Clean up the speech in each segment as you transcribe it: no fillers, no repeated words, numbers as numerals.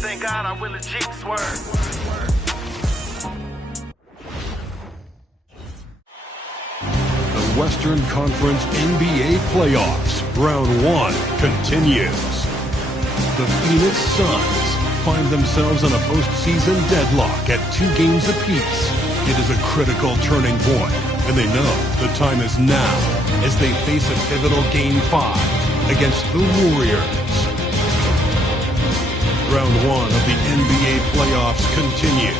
Thank God I will legit swerve. The Western Conference NBA Playoffs, Round 1 continues. The Phoenix Suns find themselves in a postseason deadlock at 2 games apiece. It is a critical turning point, and they know the time is now as they face a pivotal Game 5 against the Warriors. Round 1 of the NBA playoffs continues.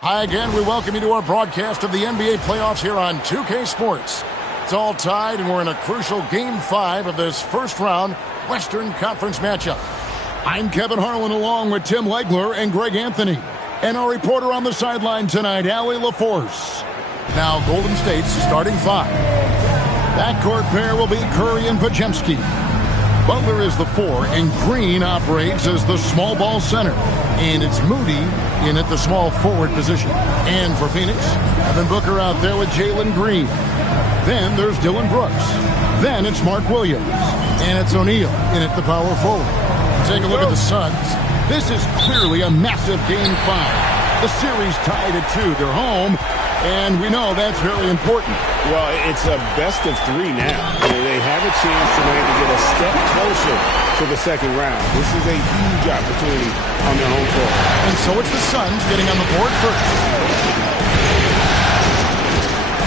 Hi again, we welcome you to our broadcast of the NBA playoffs here on 2K Sports. It's all tied, and we're in a crucial Game 5 of this first round Western Conference matchup. I'm Kevin Harlan along with Tim Legler and Greg Anthony. And our reporter on the sideline tonight, Allie LaForce. Now, Golden State's starting 5. Backcourt pair will be Curry and Podziemski. Butler is the 4, and Green operates as the small ball center. And it's Moody in at the small forward position. And for Phoenix, Devin Booker out there with Jalen Green. Then there's Dylan Brooks. Then it's Mark Williams. And it's O'Neal in at the power forward. Take a look at the Suns. This is clearly a massive Game 5. The series tied at 2. They're home, and we know that's very important. Well, it's a best of 3 now. They have a chance tonight to get a step closer to the second round. This is a huge opportunity on their home floor. And so it's the Suns getting on the board first.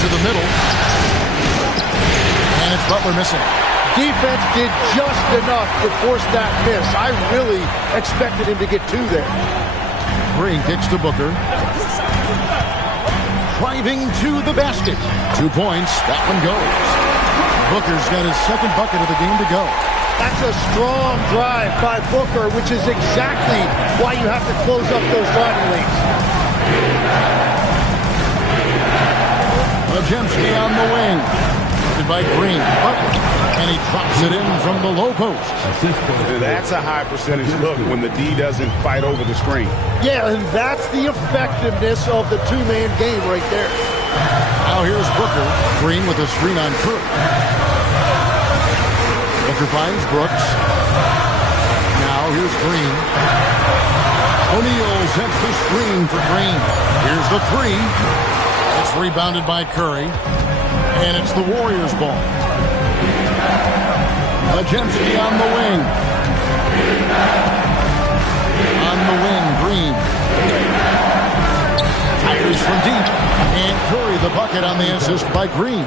To the middle. And it's Butler missing. Defense did just enough to force that miss. I really expected him to get 2 there. Green kicks to Booker. Driving to the basket. 2 points. That one goes. Booker's got his second bucket of the game to go. That's a strong drive by Booker, which is exactly why you have to close up those driving lanes. Podziemski on the wing. By Green. And he drops it in from the low post. That's a high percentage look when the D doesn't fight over the screen. Yeah, and that's the effectiveness of the 2-man game right there. Now here's Booker. Green with a screen on Curry. Booker finds Brooks. Now here's Green. O'Neal sets the screen for Green. Here's the 3. It's rebounded by Curry. And it's the Warriors' ball. Podziemski on the wing. On the wing, Green. Fires from deep. And Curry the bucket on the assist by Green.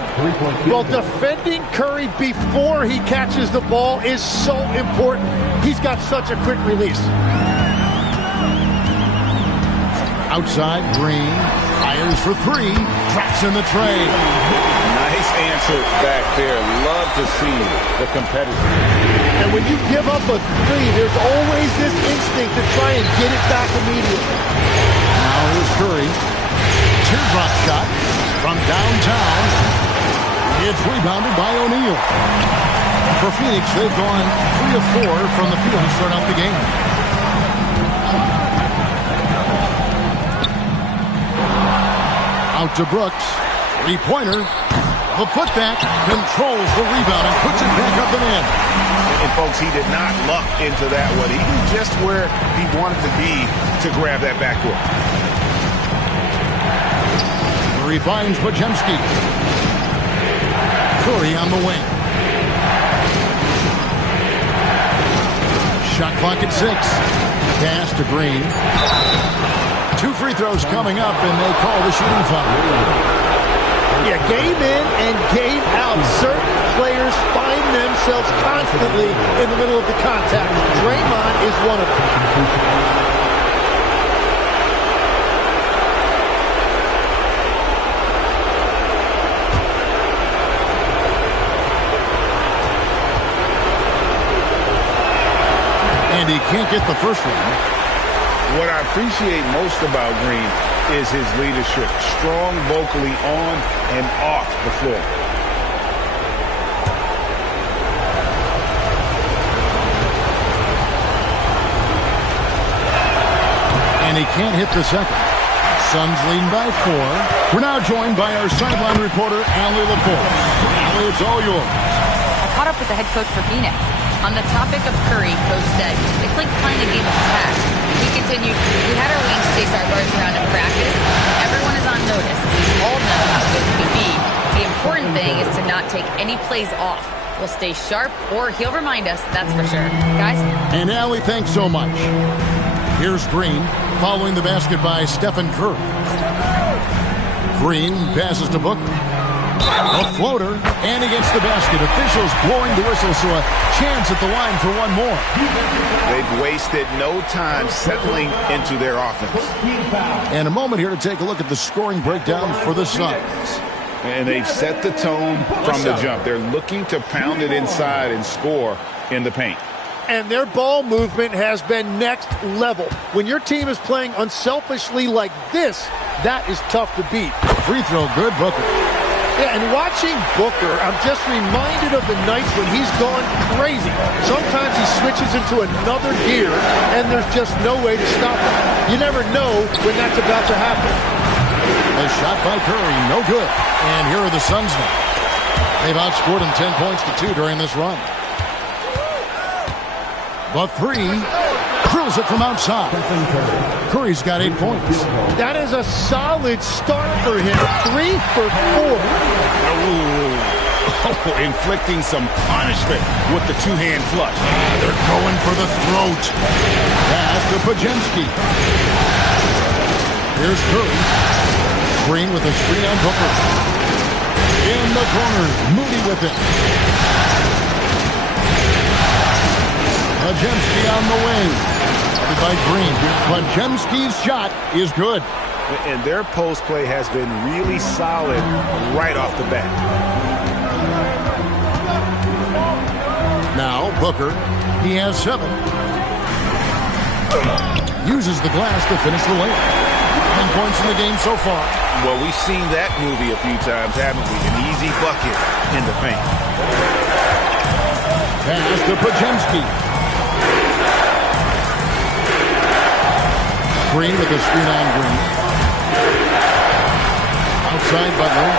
Well, defending Curry before he catches the ball is so important. He's got such a quick release. Outside, Green. Fires for 3. Traps in the tray. Nice answer back there. Love to see the competitor. And when you give up a 3, there's always this instinct to try and get it back immediately. Now here's Curry. Teardrop shot from downtown. It's rebounded by O'Neal. For Phoenix, they've gone 3 of 4 from the field to start out the game. Out to Brooks. 3-pointer. The putback controls the rebound and puts it back up and in. And folks, he did not luck into that one. He knew just where he wanted to be to grab that backcourt. Curry finds Podziemski. Curry on the wing. Shot clock at 6. Pass to Green. 2 free throws coming up, and they call the shooting foul. Yeah, game in and game out. Certain players find themselves constantly in the middle of the contact. Draymond is one of them. And he can't get the first one. What I appreciate most about Green is his leadership. Strong vocally on and off the floor. And he can't hit the second. Suns leading by 4. We're now joined by our sideline reporter, Allie LaForce. Allie, it's all yours. I caught up with the head coach for Phoenix. On the topic of Curry, Coach said, it's like playing a game of tag. He continued, we had our wings chase our guards around in practice. Everyone is on notice. We all know how good he can be. The important thing is to not take any plays off. We'll stay sharp, or he'll remind us, that's for sure. Guys? And Allie, thanks so much. Here's Green, following the basket by Stephen Curry. Green passes to Booker. A floater, and against the basket. Officials blowing the whistle, so a chance at the line for one more. They've wasted no time settling into their offense. And a moment here to take a look at the scoring breakdown for the Suns. And they've set the tone from the jump. They're looking to pound it inside and score in the paint. And their ball movement has been next level. When your team is playing unselfishly like this, that is tough to beat. Free throw good, Booker. Yeah, and watching Booker, I'm just reminded of the nights when he's gone crazy. Sometimes he switches into another gear, and there's just no way to stop him. You never know when that's about to happen. A shot by Curry, no good. And here are the Suns now. They've outscored him 10 points to 2 during this run. The three, drills it from outside. Curry's got 8 points. That is a solid start for him. 3 for 4. Inflicting some punishment with the two-hand flush. They're going for the throat. Pass to Pajemski. Here's Curry. Green with a screen on Booker. In the corner, Moody with it. Pajemski on the wing. By Green. Pajemski's shot is good. And their post play has been really solid right off the bat. Now Booker, he has 7. Uses the glass to finish the layup. 10 points in the game so far. Well, we've seen that movie a few times, haven't we? An easy bucket in the paint. Pass to Pajemski. Green with a screen on Green. Outside Butler.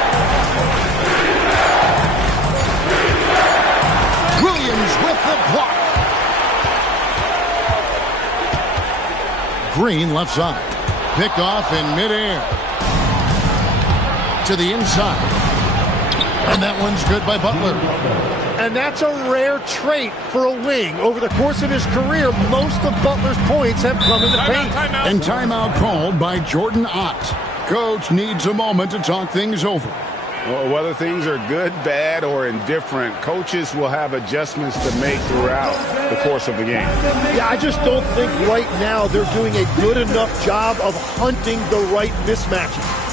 Williams with the block. Green left side. Picked off in midair. To the inside. And that one's good by Butler. And that's a rare trait for a wing. Over the course of his career, most of Butler's points have come in the paint. And timeout called by Jordan Ott. Coach needs a moment to talk things over. Well, whether things are good, bad, or indifferent, coaches will have adjustments to make throughout the course of the game. Yeah, I just don't think right now they're doing a good enough job of hunting the right mismatches.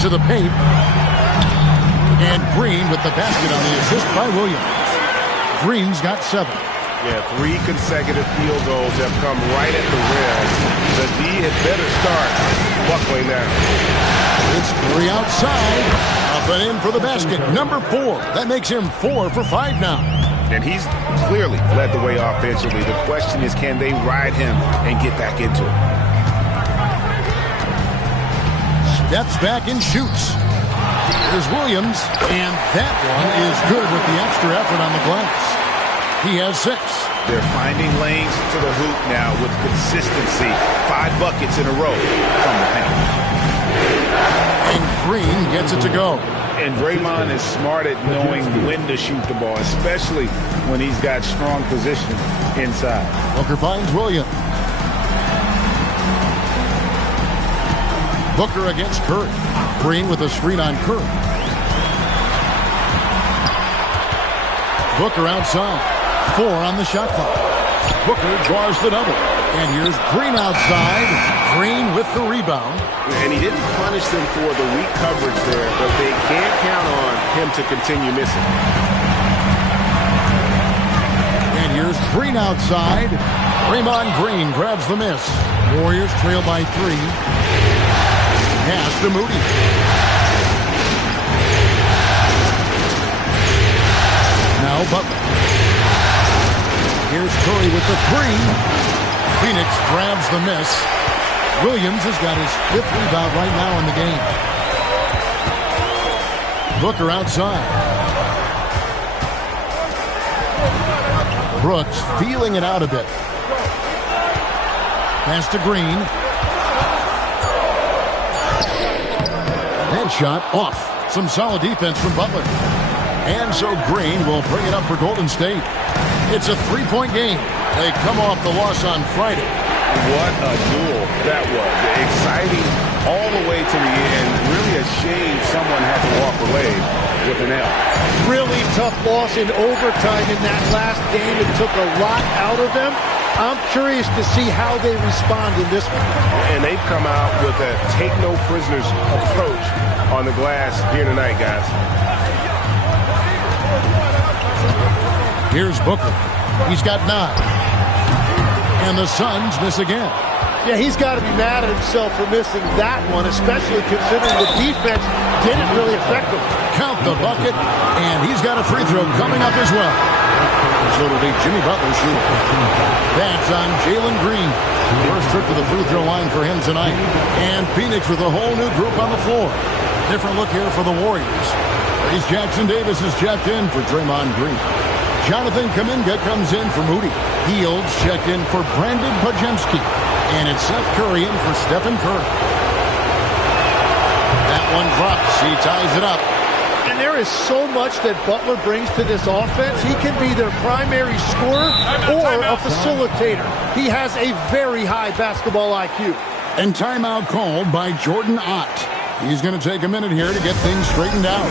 To the paint. And Green with the basket on the assist by Williams. Green's got 7. Yeah, 3 consecutive field goals have come right at the rim. The D had better start buckling down. It's Curry outside. Up and in for the basket. Number 4. That makes him 4 for 5 now. And he's clearly led the way offensively. The question is, can they ride him and get back into it? steps back and shoots. Here's Williams, and that one is good with the extra effort on the glass. He has 6. They're finding lanes to the hoop now with consistency. 5 buckets in a row from the paint. And Green gets it to go. And Draymond is smart at knowing when to shoot the ball, especially when he's got strong position inside. Booker finds Williams. Booker against Curry. Green with a screen on Curry. Booker outside. 4 on the shot clock. Booker draws the double. And here's Green outside. Green with the rebound. And he didn't punish them for the weak coverage there, but they can't count on him to continue missing. And here's Green outside. Draymond Green grabs the miss. Warriors trail by 3. Pass to Moody. Now Butler. Here's Curry with the 3. Phoenix grabs the miss. Williams has got his 5th rebound right now in the game. Booker outside. Brooks feeling it out a bit. Pass to Green. And shot off. Some solid defense from Butler. And so Green will bring it up for Golden State. It's a 3-point game. They come off the loss on Friday. What a duel that was. Exciting all the way to the end. Really a shame someone had to walk away with an L. Really tough loss in overtime in that last game. It took a lot out of them. I'm curious to see how they respond in this one. And they've come out with a take-no-prisoners approach on the glass here tonight, guys. Here's Booker. He's got 9. And the Suns miss again. Yeah, he's got to be mad at himself for missing that one, especially considering the defense didn't really affect him. Count the bucket, and he's got a free throw coming up as well. So it'll be Jimmy Butler shooting. That's on Jalen Green. First trip to the free throw line for him tonight. And Phoenix with a whole new group on the floor. Different look here for the Warriors. Trace Jackson-Davis is checked in for Draymond Green. Jonathan Kuminga comes in for Moody. Fields checked in for Brandon Pajemski. And it's Seth Curry in for Stephen Curry. That one drops. He ties it up. And there is so much that Butler brings to this offense. He can be their primary scorer or a facilitator. He has a very high basketball IQ. And timeout called by Jordan Ott. He's going to take a minute here to get things straightened out.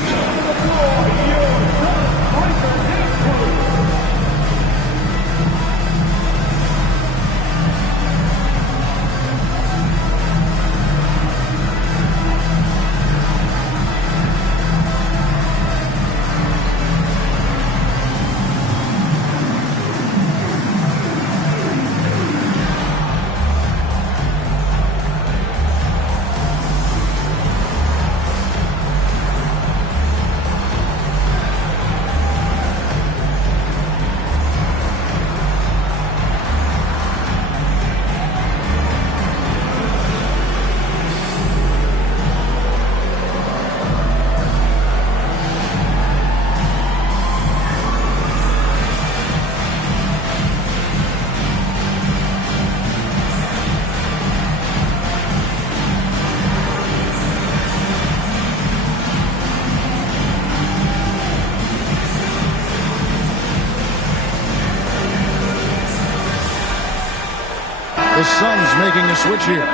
The Suns making a switch here.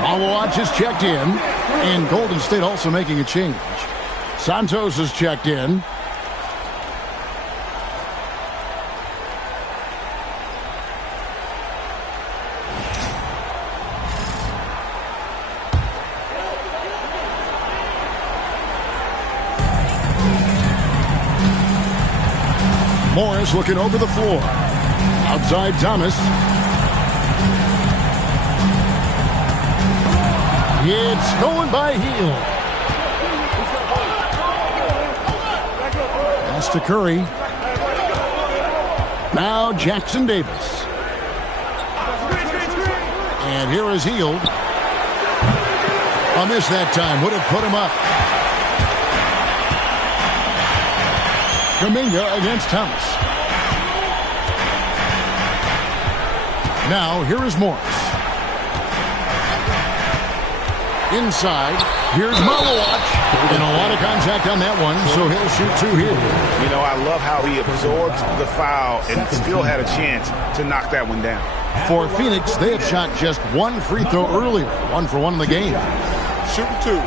Awawatch is checked in. And Golden State also making a change. Santos is checked in. Morris looking over the floor. Outside Thomas. It's going by Hield. Pass to Curry. Now Jackson Davis. And here is Hield. A miss that time would have put him up. Kuminga against Thomas. Now, here is Morris. Inside, here's Malawatch. And a lot of contact on that one, so he'll shoot two here. You know, I love how he absorbs the foul and still had a chance to knock that one down. For Phoenix, they had shot just one free throw earlier. 1 for 1 in the game. Shooting two.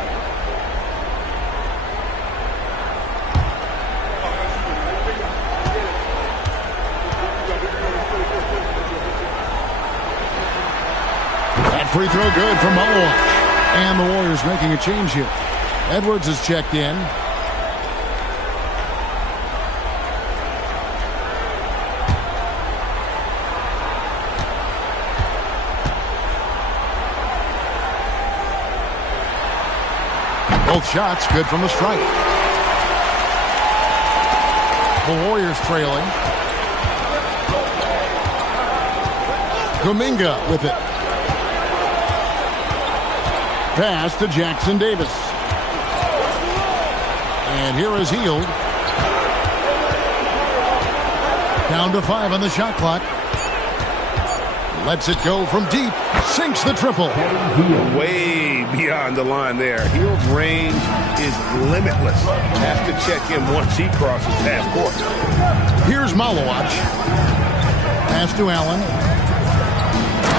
That free throw good from Malawatch. And the Warriors making a change here. Edwards is checked in. Both shots good from the strike. The Warriors trailing. Kuminga with it. Pass to Jackson Davis. And here is Hield. Down to 5 on the shot clock. Lets it go from deep. Sinks the triple. Way beyond the line there. Hield's range is limitless. Has to check in once he crosses half court. Here's Malawatch. Pass to Allen.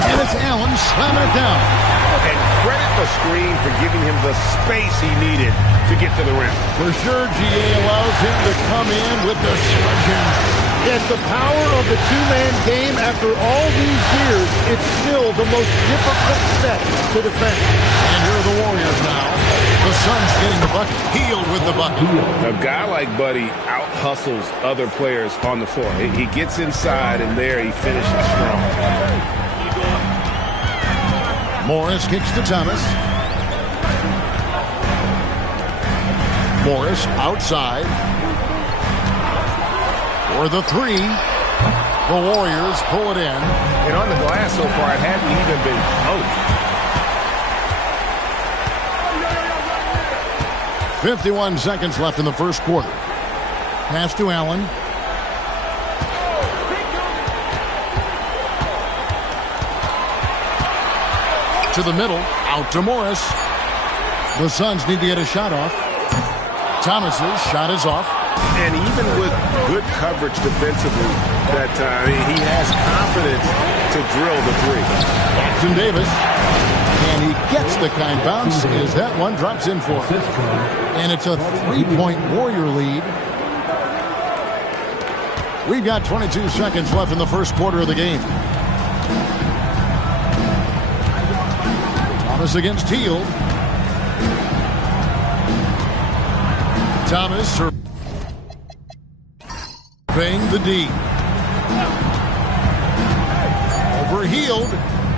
And it's Allen slamming it down. And credit the screen for giving him the space he needed to get to the rim. For sure, GA allows him to come in with the sledgehammer. It's the power of the two-man game. After all these years, it's still the most difficult set to defend. And here are the Warriors now. The Suns getting the bucket. Hield with the bucket. A guy like Buddy out-hustles other players on the floor. He gets inside, and there he finishes strong. Morris kicks to Thomas. Morris outside. For the three. The Warriors pull it in. And on the glass so far, it hadn't even been close. 51 seconds left in the first quarter. Pass to Allen. To the middle, out to Morris. The Suns need to get a shot off. Thomas's shot is off. And even with good coverage defensively that time, he has confidence to drill the three. Jackson Davis. And he gets the kind bounce as that one drops in for him. And it's a 3-point Warrior lead. We've got 22 seconds left in the first quarter of the game. Thomas against Hield. Thomas surveying the D. Over Hield.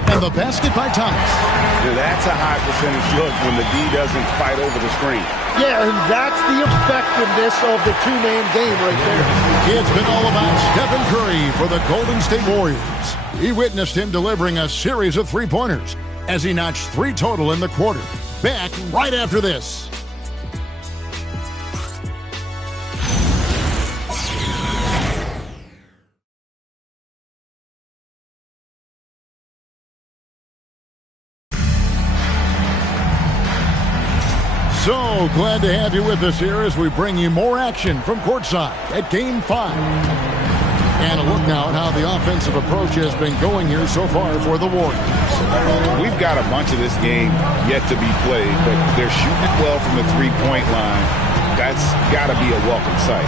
And the basket by Thomas. That's a high percentage look when the D doesn't fight over the screen. Yeah, and that's the effectiveness of the two-man game right there. It's been all about Stephen Curry for the Golden State Warriors. He witnessed him delivering a series of three-pointers as he notched 3 total in the quarter. Back right after this. So glad to have you with us here as we bring you more action from courtside at Game 5. And a look now at how the offensive approach has been going here so far for the Warriors. We've got a bunch of this game yet to be played, but they're shooting it well from the three-point line. That's got to be a welcome sight.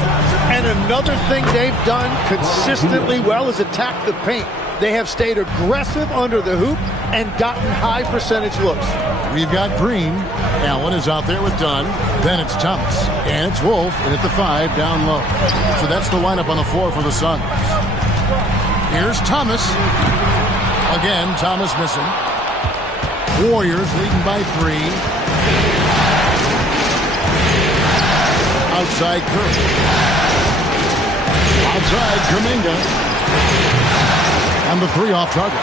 And another thing they've done consistently well is attack the paint. They have stayed aggressive under the hoop and gotten high percentage looks. We've got Green. Allen is out there with Dunn. Then it's Thomas. And it's Wolf in at the 5 down low. So that's the lineup on the floor for the Suns. Here's Thomas. Again, Thomas missing. Warriors leading by 3. Outside Curry. Outside Kuminga. And the 3 off target.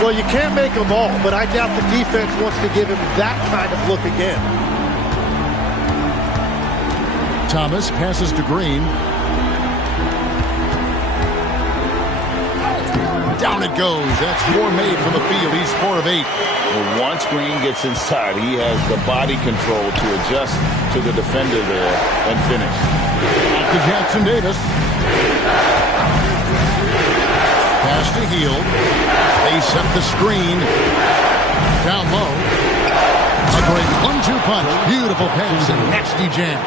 Well, you can't make them all, but I doubt the defense wants to give him that kind of look again. Thomas passes to Green. Down it goes. That's 4 made from the field. He's 4 of 8. Well, once Green gets inside, he has the body control to adjust to the defender there and finish. Back to Jackson Davis. Pass to Hield. They set the screen. Down low. A great 1-2 punch. Beautiful pass and nasty jam.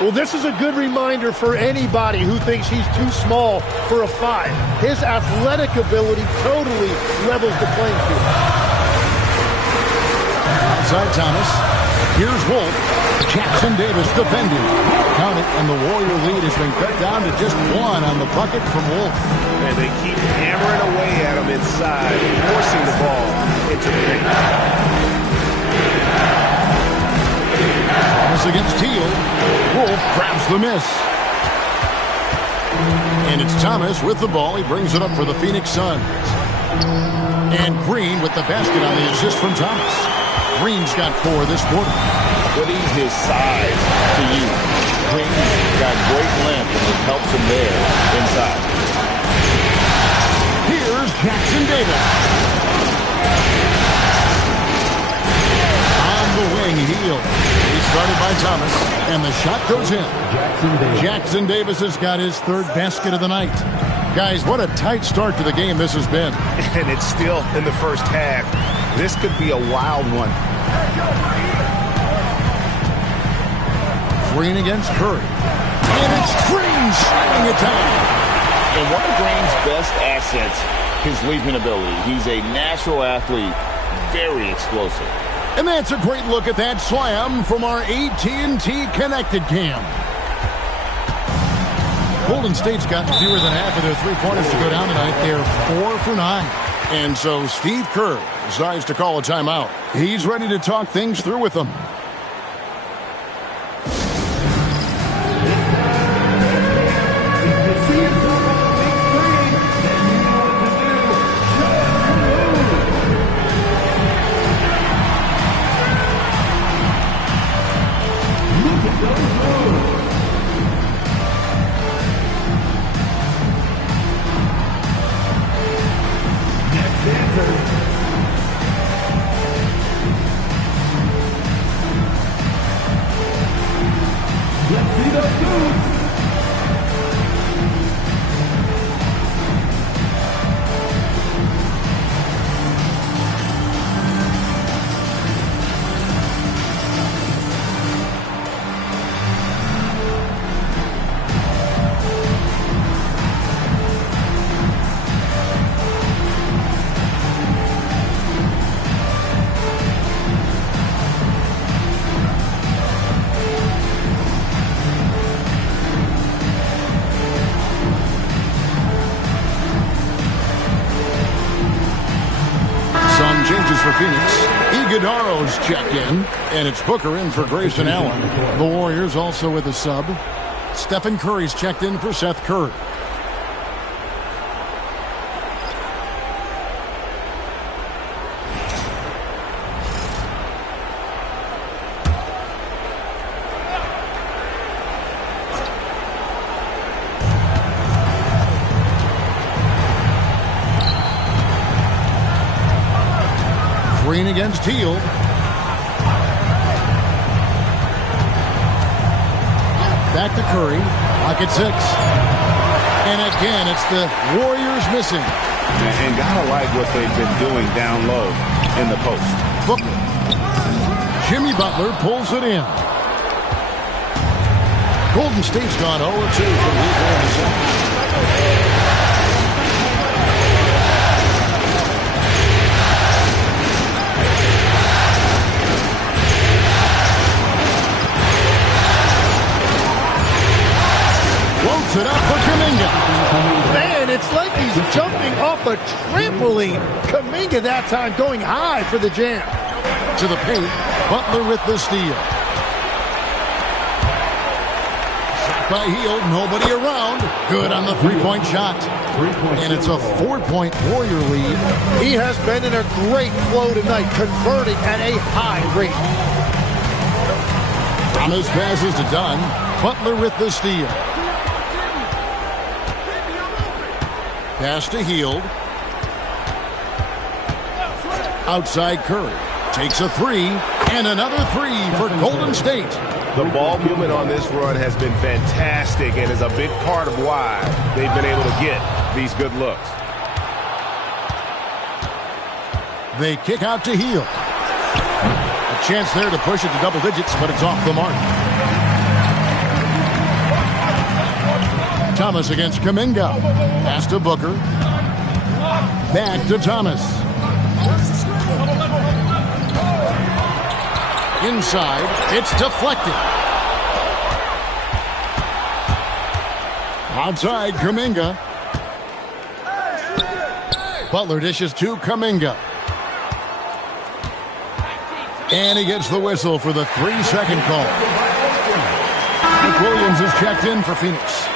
Well, this is a good reminder for anybody who thinks he's too small for a 5. His athletic ability totally levels the playing field. Outside Thomas. Here's Wolf. Jackson Davis defending. Count it, and the Warrior lead has been cut down to just 1 on the bucket from Wolf. And they keep hammering away at him inside, forcing the ball into the ring. Thomas against Teal. Wolf grabs the miss. And it's Thomas with the ball. He brings it up for the Phoenix Suns. And Green with the basket on the assist from Thomas. Green's got 4 this quarter. Putting his size to use. Green's got great length, and it helps him there inside. Here's Jackson Davis. On the wing, Hield. He's started by Thomas, and the shot goes in. Jackson Davis has got his 3rd basket of the night. Guys, what a tight start to the game this has been. And it's still in the first half. This could be a wild one. Green against Curry. And it's Green shutting it down. And one of Green's best assets, his leaping ability. He's a natural athlete, very explosive. And that's a great look at that slam from our AT&T Connected Cam. Golden State's got fewer than half of their 3-pointers to go down tonight. They're 4 for 9. And so Steve Kerr decides to call a timeout. He's ready to talk things through with them. Changes for Phoenix. Iguodaro's checked in, and it's Booker in for Grayson Allen. The Warriors also with a sub. Stephen Curry's checked in for Seth Curry. Green against Teal. Back to Curry. Pocket 6. And again, it's the Warriors missing. And gotta like what they've been doing down low in the post. Booker. Jimmy Butler pulls it in. Golden State's gone 0-2 from deep in the second. It up for Kuminga. Man, it's like he's jumping off a trampoline. Kuminga that time going high for the jam. To the paint. Butler with the steal. by Hield. Nobody around. Good on the three-point shot. And it's a 4-point Warrior lead. He has been in a great flow tonight, converting at a high rate. Thomas passes to Dunn. Butler with the steal. Pass to Hield. Outside Curry. Takes a three. And another three for Golden State. The ball movement on this run has been fantastic and is a big part of why they've been able to get these good looks. They kick out to Hield. A chance there to push it to double digits, but it's off the mark. Thomas against Kuminga. Pass to Booker. Back to Thomas. Inside, it's deflected. Outside, Kuminga. Butler dishes to Kuminga. And he gets the whistle for the 3-second call. Mike Williams is checked in for Phoenix.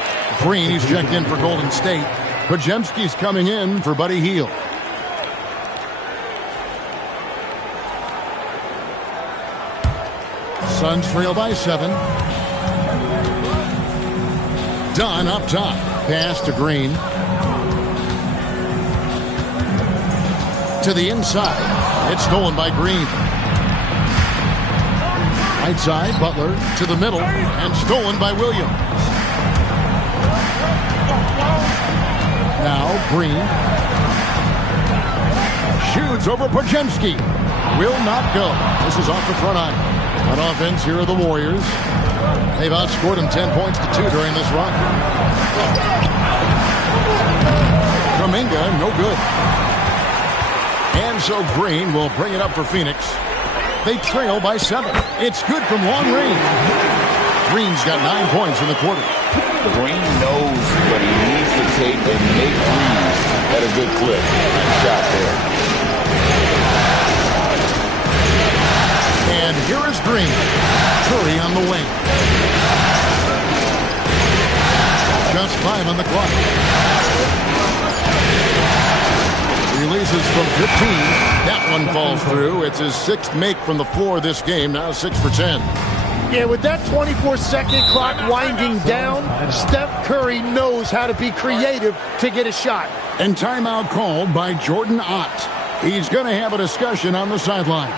Green, he's checked in for Golden State. Podziemski's coming in for Buddy Hield. Suns trail by 7. Dunn up top. Pass to Green. To the inside. It's stolen by Green. Right side, Butler to the middle. And stolen by Williams. Now Green. Shoots over Podziemski. Will not go. This is off the front eye. On offense, here are the Warriors. They've outscored them 10 points to 2 during this run. Kuminga, no good. And so Green will bring it up for Phoenix. They trail by 7. It's good from long range. Green's got 9 points in the quarter. Green knows what he needs to take and make threes at a good clip. Nice shot there. And here is Green. Curry on the wing. Just 5 on the clock. Releases from 15. That one falls through. It's his 6th make from the floor this game. Now 6 for 10. Yeah, with that 24-second clock winding down, Steph Curry knows how to be creative to get a shot. And timeout called by Jordan Ott. He's going to have a discussion on the sideline.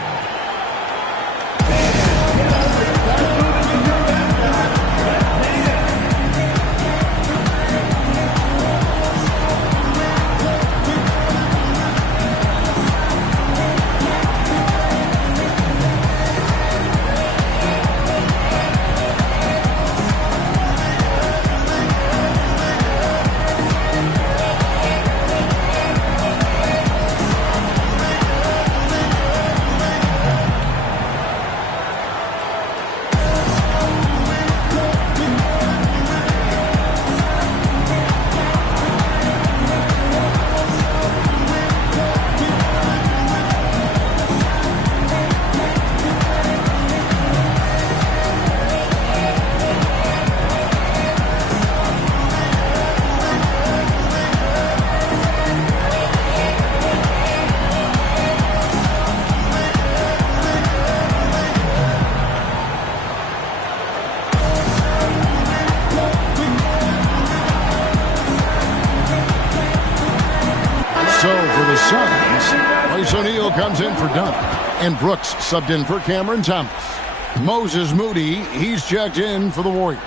O'Neal comes in for Dunn. And Brooks subbed in for Cameron Thomas. Moses Moody, he's checked in for the Warriors.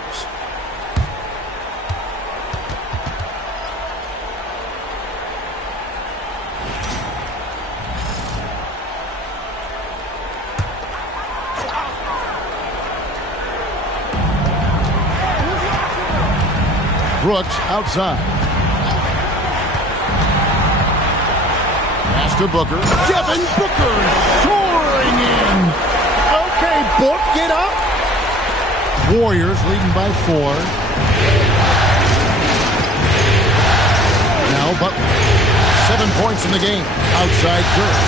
Brooks outside. To Booker. Devin Booker soaring in. Okay, Book, get up. Warriors leading by 4. Now Butler. 7 points in the game. Outside Curry.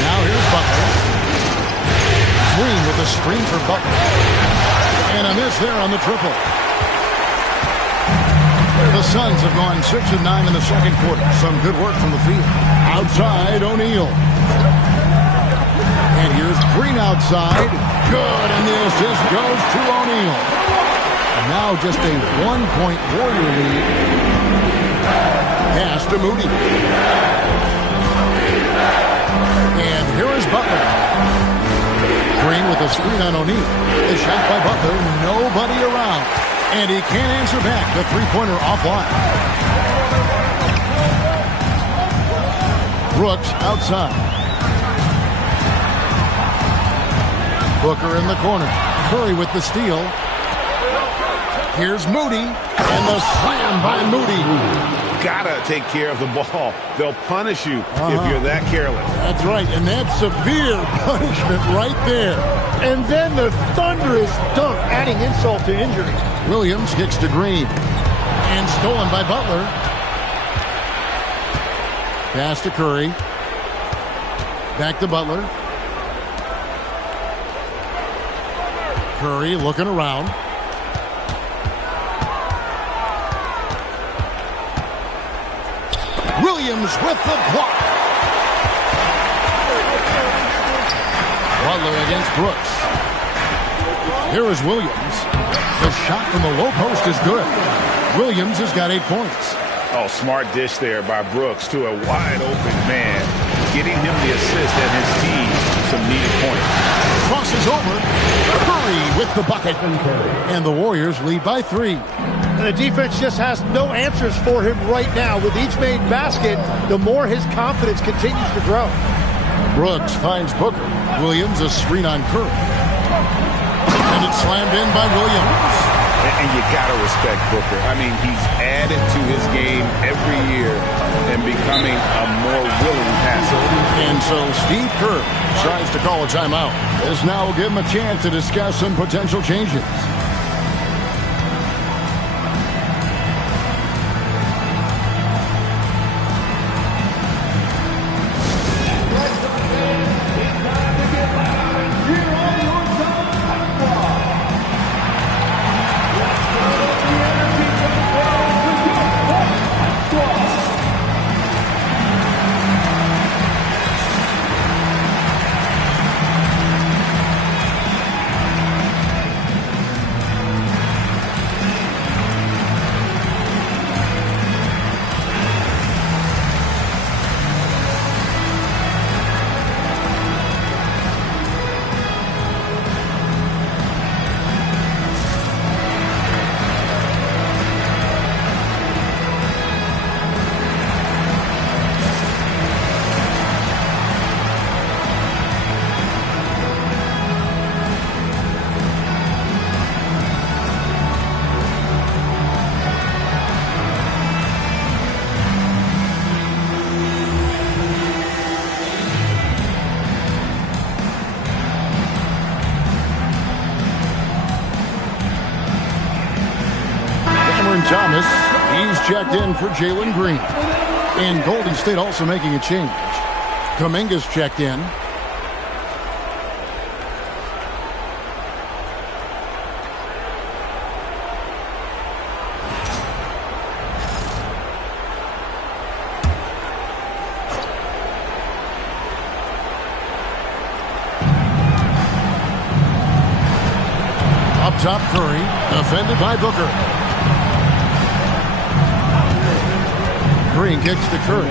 Now here's Butler. Green with a screen for Butler. And a miss there on the triple. The Suns have gone 6 of 9 in the second quarter. Some good work from the field. Outside, O'Neal. And here's Green outside. Good, and the assist goes to O'Neal. And now just a 1-point Warrior lead. Pass to Moody. And here is Butler. Green with a screen on O'Neal. The shot by Butler, nobody around. And he can't answer back. The three-pointer offline. Brooks outside. Booker in the corner. Curry with the steal. Here's Moody. And the slam by Moody. Gotta take care of the ball. They'll punish you if you're that careless. That's right, and that's severe punishment right there. And then the thunderous dunk, adding insult to injury. Williams kicks to Green. And stolen by Butler. Pass to Curry. Back to Butler. Curry looking around. Williams with the block. Butler against Brooks. Here is Williams. The shot from the low post is good. Williams has got 8 points. Oh, smart dish there by Brooks to a wide open man, getting him the assist and his team some needed points. Crosses over. Curry with the bucket. And the Warriors lead by 3. And the defense just has no answers for him right now. With each made basket, the more his confidence continues to grow. Brooks finds Booker. Williams a screen on Curry. And it's slammed in by Williams. And you got to respect Booker. I mean, he's added to his game every year and becoming a more willing passer. And so Steve Kerr tries to call a timeout. This now will give him a chance to discuss some potential changes. Thomas, he's checked in for Jalen Green. And Golden State also making a change. Kuminga's checked in. Up top, Curry, defended by Booker. Green kicks to Curry.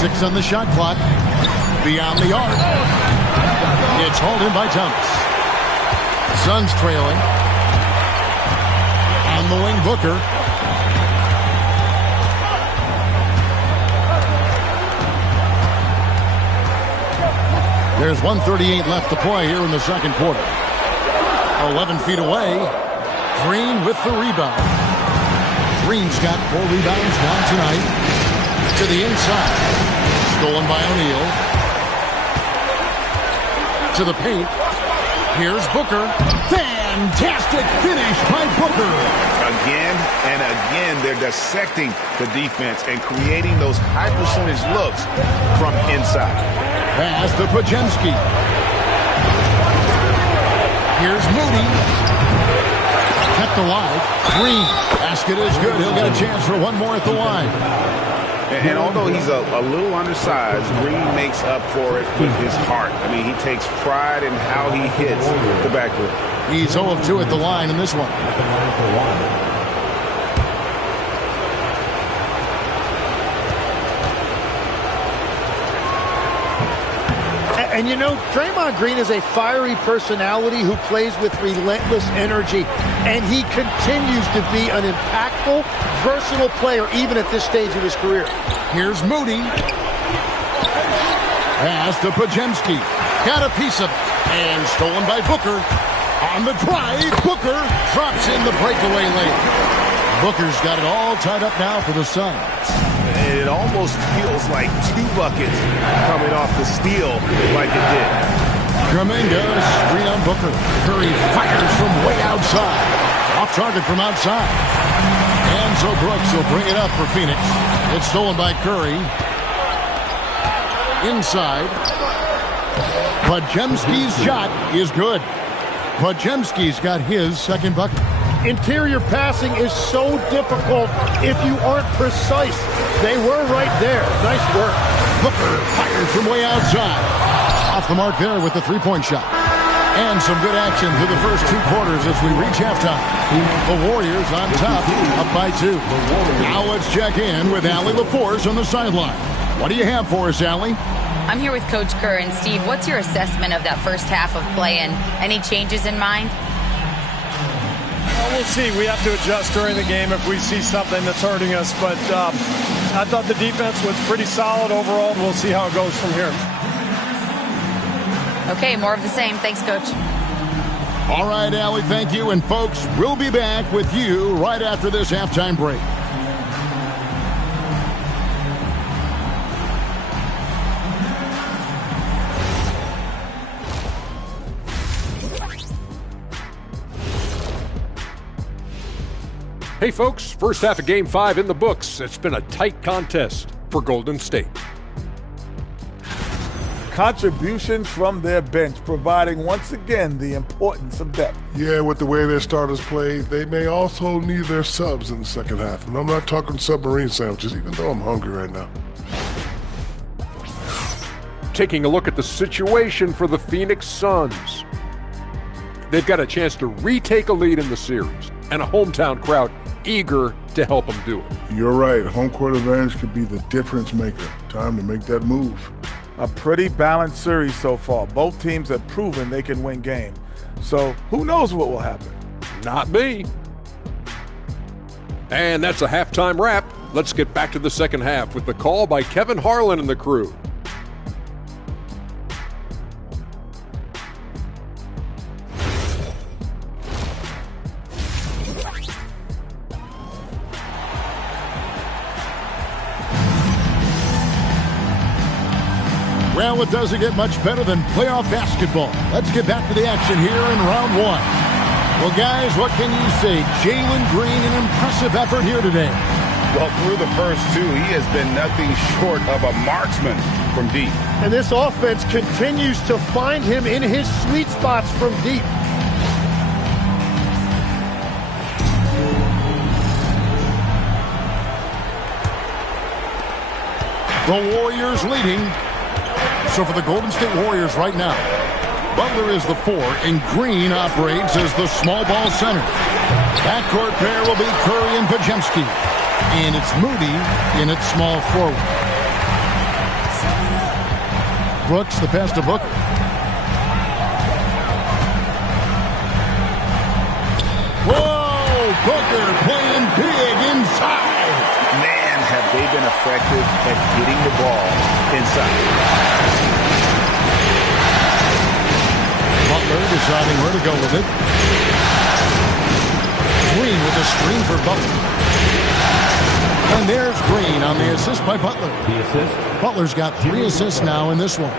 6 on the shot clock. Beyond the arc. It's hauled in by Thomas. Suns trailing. On the wing, Booker. There's 1:38 left to play here in the second quarter. 11 feet away. Green with the rebound. Green's got 4 rebounds now tonight. To the inside. Stolen by O'Neal. To the paint. Here's Booker. Fantastic finish by Booker. Again and again, they're dissecting the defense and creating those high percentage looks from inside. Pass to Pajemski. Here's Moody. Kept alive. Green. Basket is good. He'll get a chance for one more at the line. And although he's a little undersized, Green makes up for it with his heart. I mean, he takes pride in how he hits the backboard. He's 0 of 2 at the line in this one. And you know, Draymond Green is a fiery personality who plays with relentless energy. And he continues to be an impactful, versatile player even at this stage of his career. Here's Moody. Pass to Pajemski. Got a piece of it. And stolen by Booker. On the drive, Booker drops in the breakaway lane. Booker's got it all tied up now for the Suns. It almost feels like 2 buckets coming off the steal like it did. Kuminga, screen on Booker. Curry fires from way outside. Off target from outside. And so Brooks will bring it up for Phoenix. It's stolen by Curry. Inside. Pajemski's shot is good. Pajemski's got his second bucket. Interior passing is so difficult if you aren't precise. They were right there. Nice work. Booker fires from way outside. Off the mark there with the three-point shot. And some good action through the first 2 quarters as we reach halftime. The Warriors on top, up by 2. Now let's check in with Allie LaForce on the sideline. What do you have for us, Allie? I'm here with Coach Kerr. And Steve, what's your assessment of that first half of play and any changes in mind? Well, we'll see. We have to adjust during the game if we see something that's hurting us. But I thought the defense was pretty solid overall. We'll see how it goes from here. Okay, more of the same. Thanks, Coach. All right, Allie, thank you. And, folks, we'll be back with you right after this halftime break. Hey folks, first half of Game 5 in the books. It's been a tight contest for Golden State. Contributions from their bench, providing once again the importance of depth. Yeah, with the way their starters play, they may also need their subs in the second half. And I'm not talking submarine sandwiches, even though I'm hungry right now. Taking a look at the situation for the Phoenix Suns. They've got a chance to retake a lead in the series, and a hometown crowd eager to help them do it. You're right. Home court advantage could be the difference maker. Time to make that move. A pretty balanced series so far. Both teams have proven they can win games. So who knows what will happen? Not me. And that's a halftime wrap. Let's get back to the second half with the call by Kevin Harlan and the crew. Well, it doesn't get much better than playoff basketball. Let's get back to the action here in round 1. Well, guys, what can you say? Jalen Green, an impressive effort here today. Well, through the first 2, he has been nothing short of a marksman from deep. And this offense continues to find him in his sweet spots from deep. The Warriors leading. So for the Golden State Warriors right now, Butler is the 4, and Green operates as the small ball center. Backcourt pair will be Curry and Pajemski. And it's Moody in its small forward. Brooks, the pass to Booker. Whoa! Booker playing big inside. Man, have they been effective at getting the ball inside. Butler deciding where to go with it. Green with a screen for Butler. And there's Green on the assist by Butler. The assist. Butler's got 3 assists now in this one.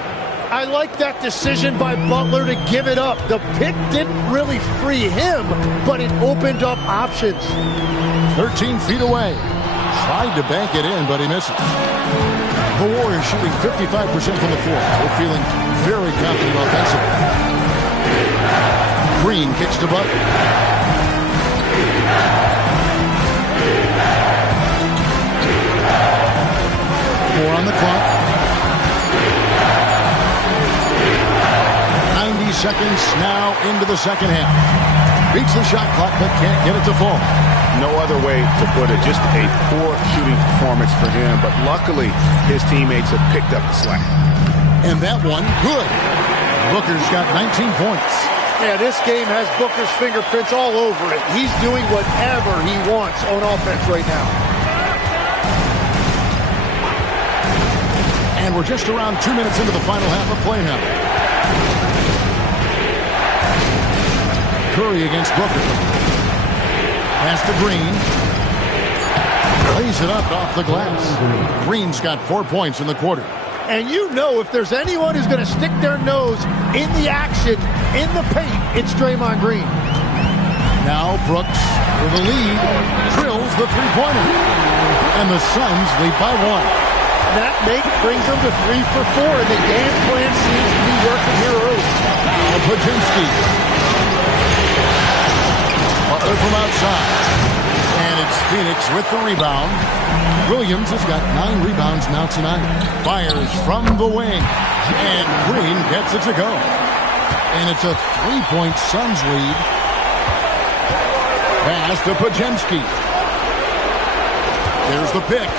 I like that decision by Butler to give it up. The pick didn't really free him, but it opened up options. 13 feet away. Tried to bank it in, but he misses. The Warriors shooting 55% from the floor. They're feeling very confident offensively. Green kicks to Butler. 4 on the clock. 90 seconds now into the second half. Beats the shot clock but can't get it to fall. No other way to put it. Just a poor shooting performance for him. But luckily, his teammates have picked up the slack. And that one, good. Booker's got 19 points. Yeah, this game has Booker's fingerprints all over it. He's doing whatever he wants on offense right now. And we're just around 2 minutes into the final half of play now. Curry against Booker. Pass to Green. Lays it up off the glass. Green's got 4 points in the quarter. And you know if there's anyone who's going to stick their nose in the action, in the paint, it's Draymond Green. Now Brooks for the lead. Drills the three-pointer. And the Suns lead by 1. That brings them to 3 for 4, and the game plan seems to be working here early. Now Pajinski. Butler from outside. And it's Phoenix with the rebound. Williams has got 9 rebounds now tonight. Fires from the wing. And Green gets it to go. And it's a 3-point Suns lead. Pass to Pajinski. There's the pick.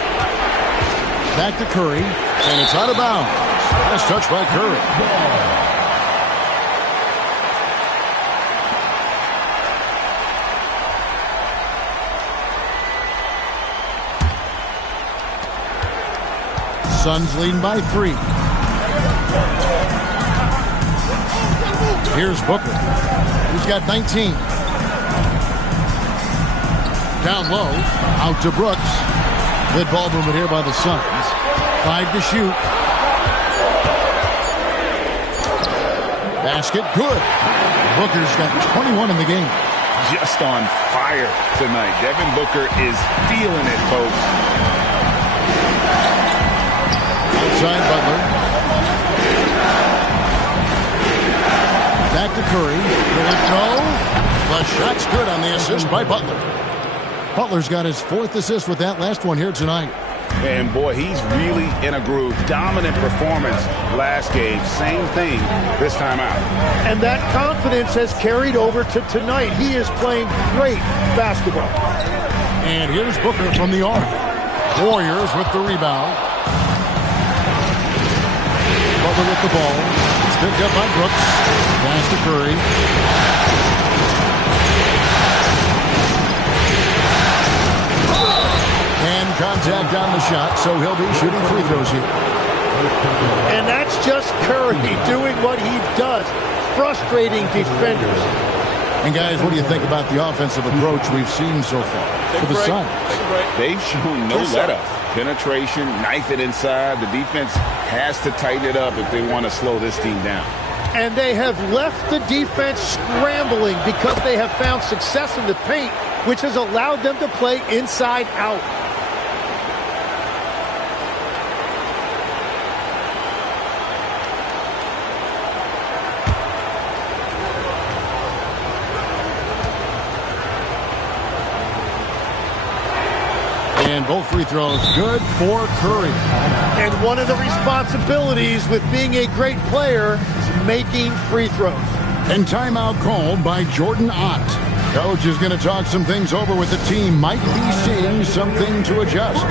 Back to Curry. And it's out of bounds. Last touch by Curry. Suns leading by 3. Here's Booker. He's got 19. Down low. Out to Brooks. Good ball movement here by the Suns. 5 to shoot. Basket good. Booker's got 21 in the game. Just on fire tonight. Devin Booker is feeling it, folks. Outside Butler. Back to Curry. Will it go? The shot's good on the assist by Butler. Butler's got his 4th assist with that last one here tonight. And boy, he's really in a groove. Dominant performance last game. Same thing this time out. And that confidence has carried over to tonight. He is playing great basketball. And here's Booker from the arc. Warriors with the rebound. Butler with the ball. It's picked up by Brooks. Pass to Curry. And contact on the shot, so he'll be shooting free throws here. And that's just Curry doing what he does. Frustrating defenders. And guys, what do you think about the offensive approach we've seen so far for the Suns? They've shown no let-up. Penetration, knife it inside. The defense has to tighten it up if they want to slow this team down. And they have left the defense scrambling because they have found success in the paint, which has allowed them to play inside out. And both free throws good for Curry. And one of the responsibilities with being a great player is making free throws. And timeout called by Jordan Ott. Coach is going to talk some things over with the team. Might be seeing something to adjust.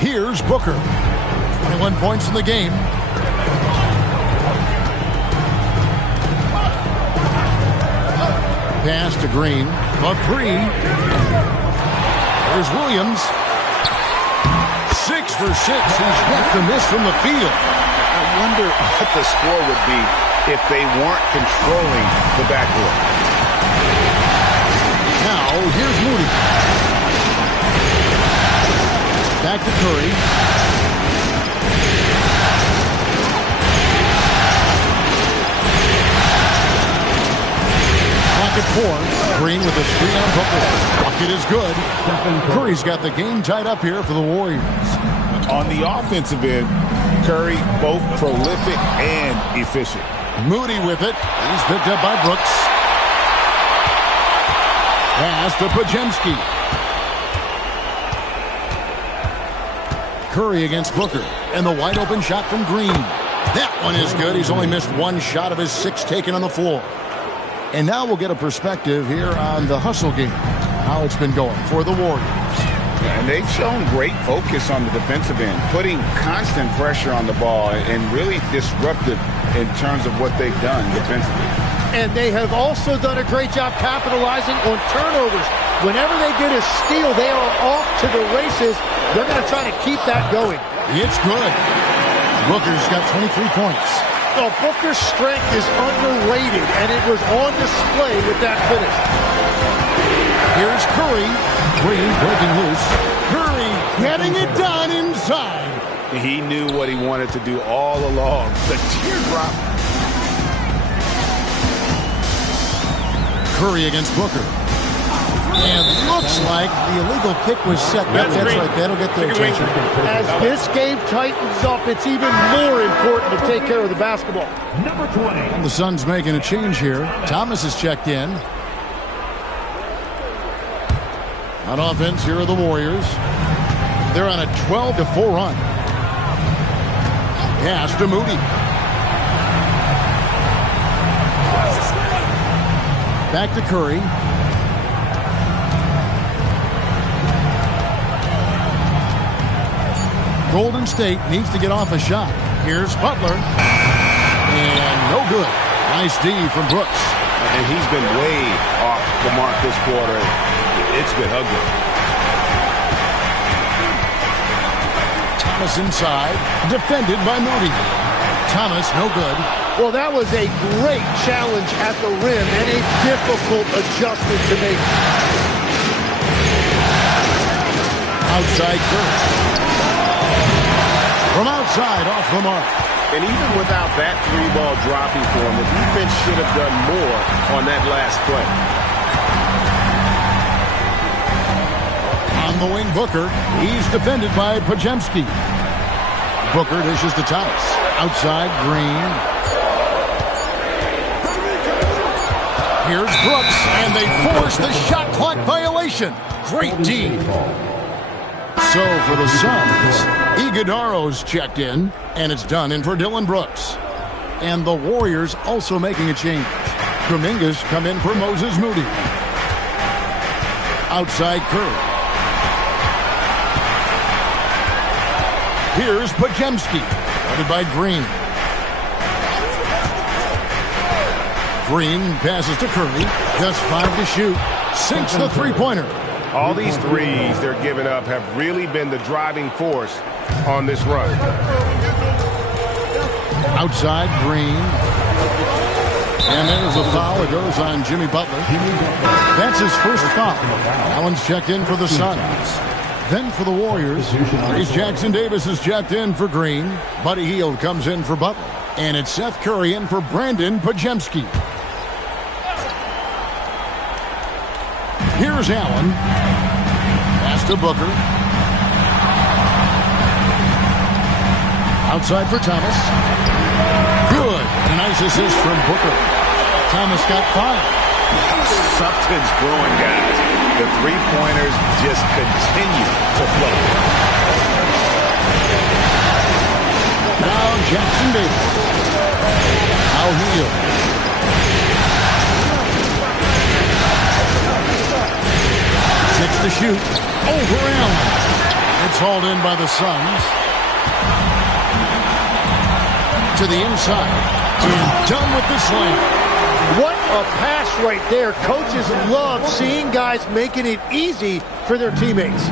Here's Booker. 21 points in the game. Pass to Green. A three. There's Williams. 6 for 6. He's yet to miss from the field. I wonder what the score would be if they weren't controlling the backcourt. Now, here's Moody. Back to Curry. Pocket 4. Green with a screen on Booker. Bucket is good. Curry's got the game tied up here for the Warriors. On the offensive end, Curry both prolific and efficient. Moody with it. He's picked up by Brooks. Pass to Pajemski. Curry against Booker. And the wide open shot from Green. That one is good. He's only missed one shot of his 6 taken on the floor. And now we'll get a perspective here on the hustle game. How it's been going for the Warriors. And they've shown great focus on the defensive end, putting constant pressure on the ball and really disruptive in terms of what they've done defensively. And they have also done a great job capitalizing on turnovers. Whenever they get a steal, they are off to the races. They're going to try to keep that going. It's good. Booker's got 23 points. Well, Booker's strength is underrated, and it was on display with that finish. Here's Curry. Green breaking loose. Curry getting it done inside. He knew what he wanted to do all along. The teardrop. Curry against Booker. And looks like the illegal kick was set. That's right. That'll get their attention. As this game tightens up, it's even more important to take care of the basketball. Number 20. And the Suns making a change here. Thomas is checked in. On offense, here are the Warriors. They're on a 12-4 run. Pass to Moody. Back to Curry. Golden State needs to get off a shot. Here's Butler. And no good. Nice D from Brooks. And he's been way off the mark this quarter. It's been ugly. Thomas inside. Defended by Moody. Thomas, no good. Well, that was a great challenge at the rim and a difficult adjustment to make. Outside Curry. From outside, off the mark. And even without that 3-ball dropping for him, the defense should have done more on that last play. On the wing, Booker. He's defended by Pajemski. Booker dishes to Thomas. Outside, Green. Here's Brooks, and they force the shot clock violation. Great D. So for the Suns, Iguodaro's checked in, and it's done in for Dylan Brooks. And the Warriors also making a change. Kuminga's come in for Moses Moody. Outside Curry. Here's Pajemski, guarded by Green. Green passes to Curry. Just 5 to shoot. Sinks the three-pointer. All these threes they're giving up have really been the driving force on this run. Outside, Green. And there's a foul. It goes on Jimmy Butler. That's his first foul. Allen's checked in for the Suns. Then for the Warriors, Reese Jackson-Davis is checked in for Green. Buddy Hield comes in for Butler. And it's Seth Curry in for Brandon Pajemski. Here's Allen. Pass to Booker. Outside for Thomas. Good. A nice assist from Booker. Thomas got 5. Something's brewing, guys. The three-pointers just continue to flow. Now Jackson-Davis. Now Hield. To shoot over Allen. It's hauled in by the Suns. To the inside. And done with the slam. What a pass right there. Coaches love seeing guys making it easy for their teammates.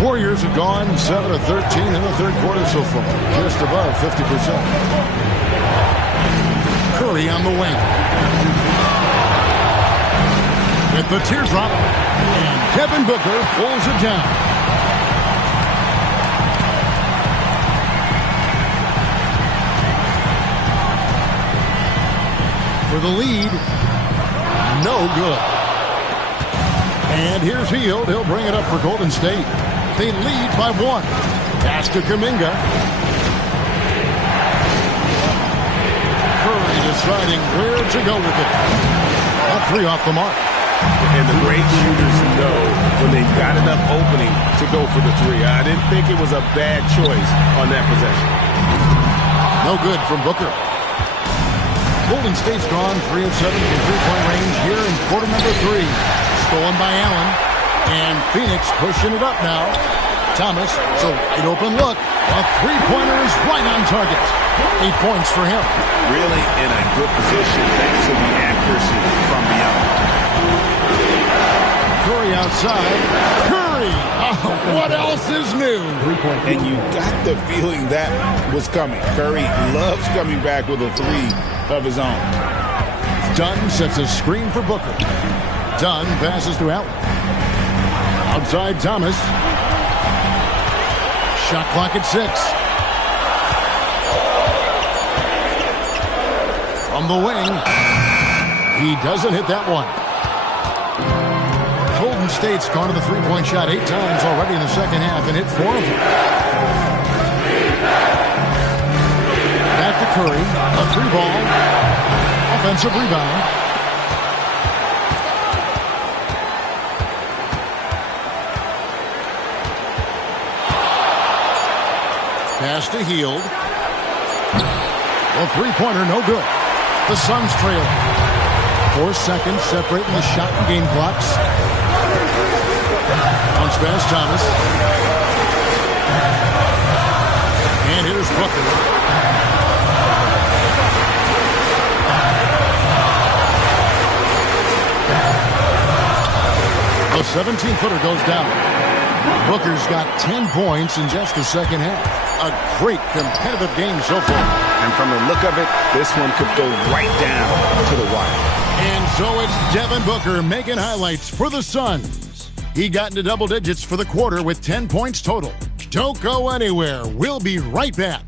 Warriors have gone 7 of 13 in the third quarter so far. Just above 50%. Curry on the wing. With the teardrop. And Devin Booker pulls it down. For the lead. No good. And here's Hield. He'll bring it up for Golden State. They lead by 1. Pass to Kuminga. Curry deciding where to go with it. A 3 off the mark. And the great shooters know when they've got enough opening to go for the 3. I didn't think it was a bad choice on that possession. No good from Booker. Golden State's gone 3 of 7 from three-point range here in quarter number 3. Stolen by Allen. And Phoenix pushing it up now. Thomas, so an open look. A three-pointer is right on target. 8 points for him. Really in a good position thanks to the accuracy from beyond. Curry outside. Curry! Oh, what else is new? And you got the feeling that was coming. Curry loves coming back with a 3 of his own. Dunn sets a screen for Booker. Dunn passes to Allen. Outside Thomas. Shot clock at 6. From the wing. He doesn't hit that one. Golden State's gone to the three-point shot 8 times already in the second half and hit 4 of them. Back to Curry. A 3-ball. Offensive rebound. Pass to Hield. A three-pointer, no good. The Suns trail. 4 seconds separating the shot and game clocks. Bounce pass, Thomas. And here's Booker. The 17-footer goes down. Booker's got 10 points in just the second half. A great competitive game so far. And from the look of it, this one could go right down to the wire. And so it's Devin Booker making highlights for the Suns. He got into double digits for the quarter with 10 points total. Don't go anywhere. We'll be right back.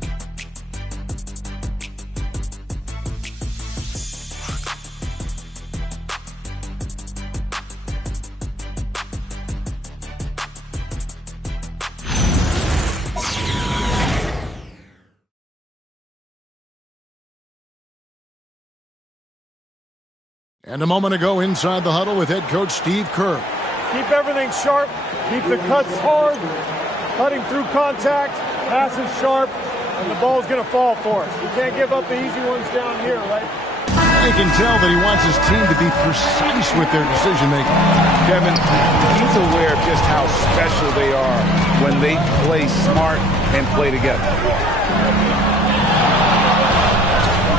And a moment ago inside the huddle with head coach Steve Kerr. Keep everything sharp. Keep the cuts hard. Cutting through contact. Passes sharp. And the ball's going to fall for us. We can't give up the easy ones down here, right? You can tell that he wants his team to be precise with their decision-making. Kevin, he's aware of just how special they are when they play smart and play together.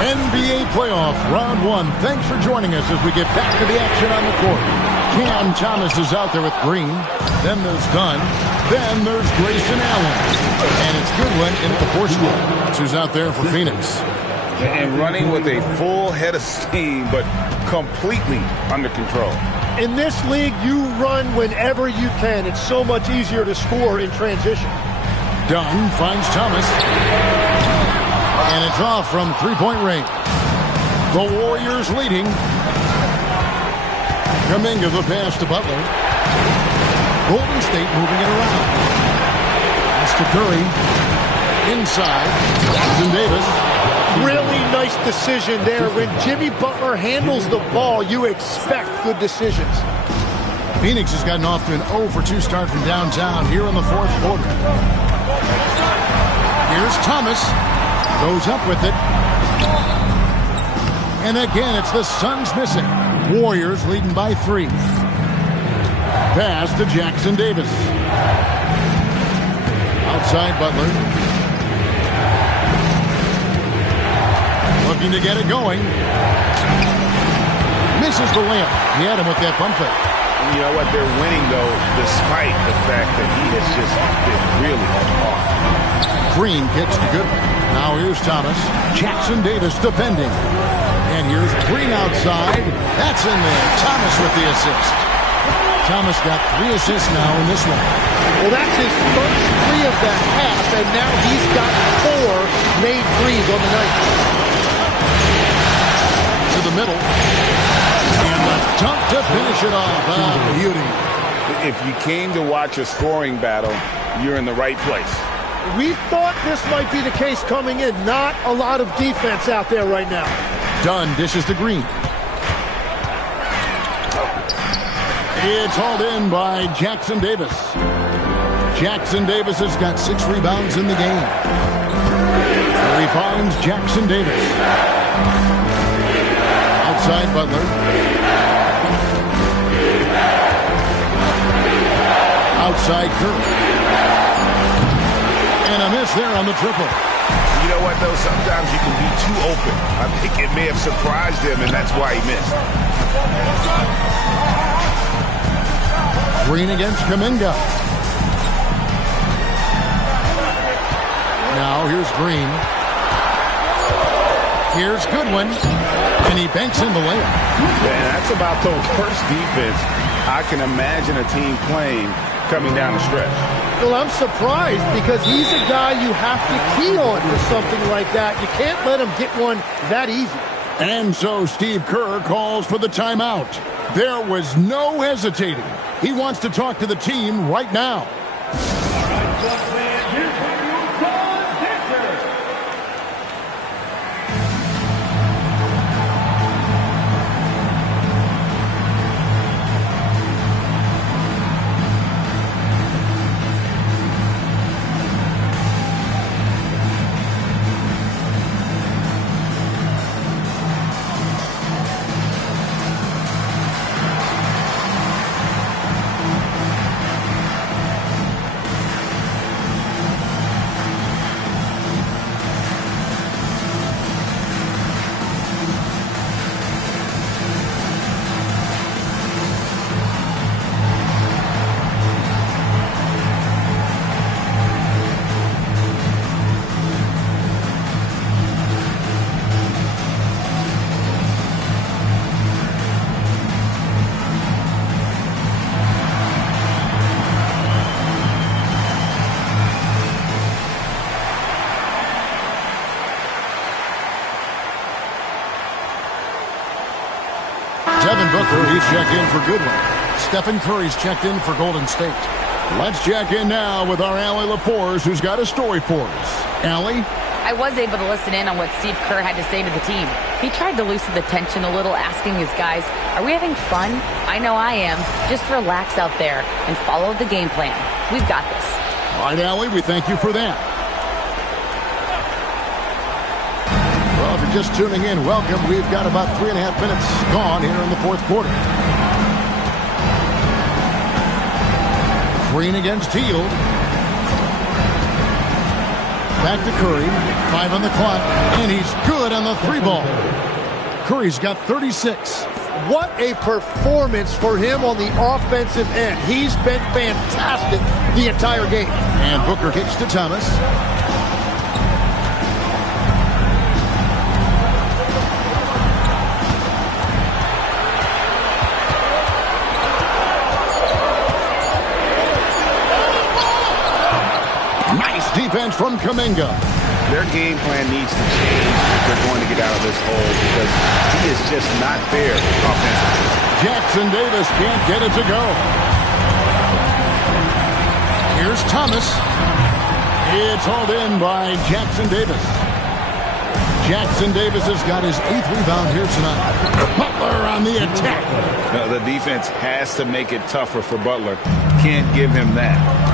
NBA playoff round 1. Thanks for joining us as we get back to the action on the court. Cam Thomas is out there with Green. Then there's Dunn. Then there's Grayson Allen. And it's Goodwin in at the 4 spot. Who's out there for Phoenix. And running with a full head of steam, but completely under control. In this league, you run whenever you can. It's so much easier to score in transition. Dunn finds Thomas. And it's off from three-point range. The Warriors leading. Kuminga the pass to Butler. Golden State moving it around. Pass to Curry. Inside. Jackson Davis. Really nice decision there. When Jimmy Butler handles the ball, you expect good decisions. Phoenix has gotten off to an 0 for 2 start from downtown here in the fourth quarter. Here's Thomas. Goes up with it. And again, it's the Suns missing. Warriors leading by 3. Pass to Jackson Davis. Outside Butler. Looking to get it going. Misses the layup. He had him with that pump fake. You know what? They're winning, though, despite the fact that he has just been really off. Green kicks to Goodwin. Now here's Thomas. Jackson Davis defending. And here's Green outside. That's in there. Thomas with the assist. Thomas got 3 assists now in this one. Well, that's his first 3 of the half, and now he's got 4 made threes on the night. To the middle. And the dunk to finish it off. Ah, beauty. If you came to watch a scoring battle, you're in the right place. We thought this might be the case coming in. Not a lot of defense out there right now. Dunn dishes to Green. It's hauled in by Jackson Davis. Jackson Davis has got 6 rebounds in the game. Here he finds Jackson Davis. Outside Butler. Outside Curry. And a miss there on the triple. You know what, though? Sometimes you can be too open. I think it may have surprised him, and that's why he missed. Green against Kuminga. Now here's Green. Here's Goodwin. And he banks in the layup. Man, that's about the worst defense I can imagine a team playing coming down the stretch. Well, I'm surprised because he's a guy you have to key on for something like that. You can't let him get one that easy. And so Steve Kerr calls for the timeout. There was no hesitating. He wants to talk to the team right now. Booker, he's checked in for Goodwin. Stephen Curry's checked in for Golden State. Let's check in now with our Allie LaForce, who's got a story for us. Allie? I was able to listen in on what Steve Kerr had to say to the team. He tried to loosen the tension a little, asking his guys, are we having fun? I know I am. Just relax out there and follow the game plan. We've got this. All right, Allie, we thank you for that. Well, if you're just tuning in, welcome. We've got about 3.5 minutes gone here in the fourth quarter. Green against Teal. Back to Curry. 5 on the clock. And he's good on the 3-ball. Curry's got 36. What a performance for him on the offensive end. He's been fantastic the entire game. And Booker kicks to Thomas. Defense from Kuminga. Their game plan needs to change if they're going to get out of this hole because he is just not there offensively. Jackson Davis can't get it to go. Here's Thomas. It's hauled in by Jackson Davis. Jackson Davis has got his 8th rebound here tonight. Butler on the attack. No, the defense has to make it tougher for Butler. Can't give him that.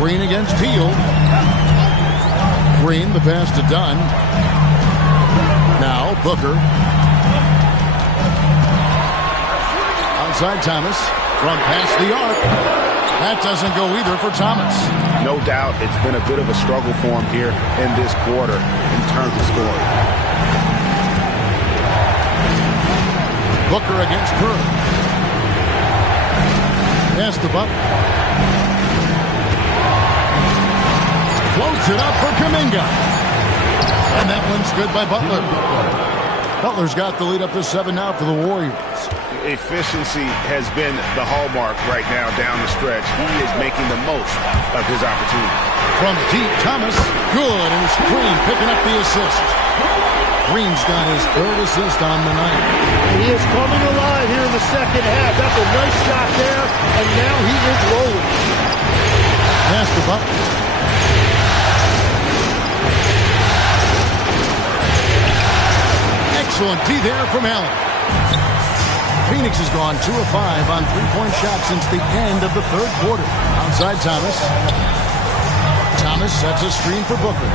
Green against Teal. Green, the pass to Dunn. Now Booker. Outside Thomas. From past the arc. That doesn't go either for Thomas. No doubt it's been a bit of a struggle for him here in this quarter in terms of scoring. Booker against Curry. Pass to Butler. Floats it up for Kuminga. And that one's good by Butler. Butler's got the lead up to 7 now for the Warriors. Efficiency has been the hallmark right now down the stretch. He is making the most of his opportunity. From deep, Thomas. Good. And it's Green picking up the assist. Green's got his 3rd assist on the night. He is coming alive here in the second half. That's a nice shot there. And now he is rolling. Pass to Butler. Excellent D there from Allen. Phoenix has gone 2 of 5 on 3-point shots since the end of the 3rd quarter. Outside Thomas. Thomas sets a screen for Booker.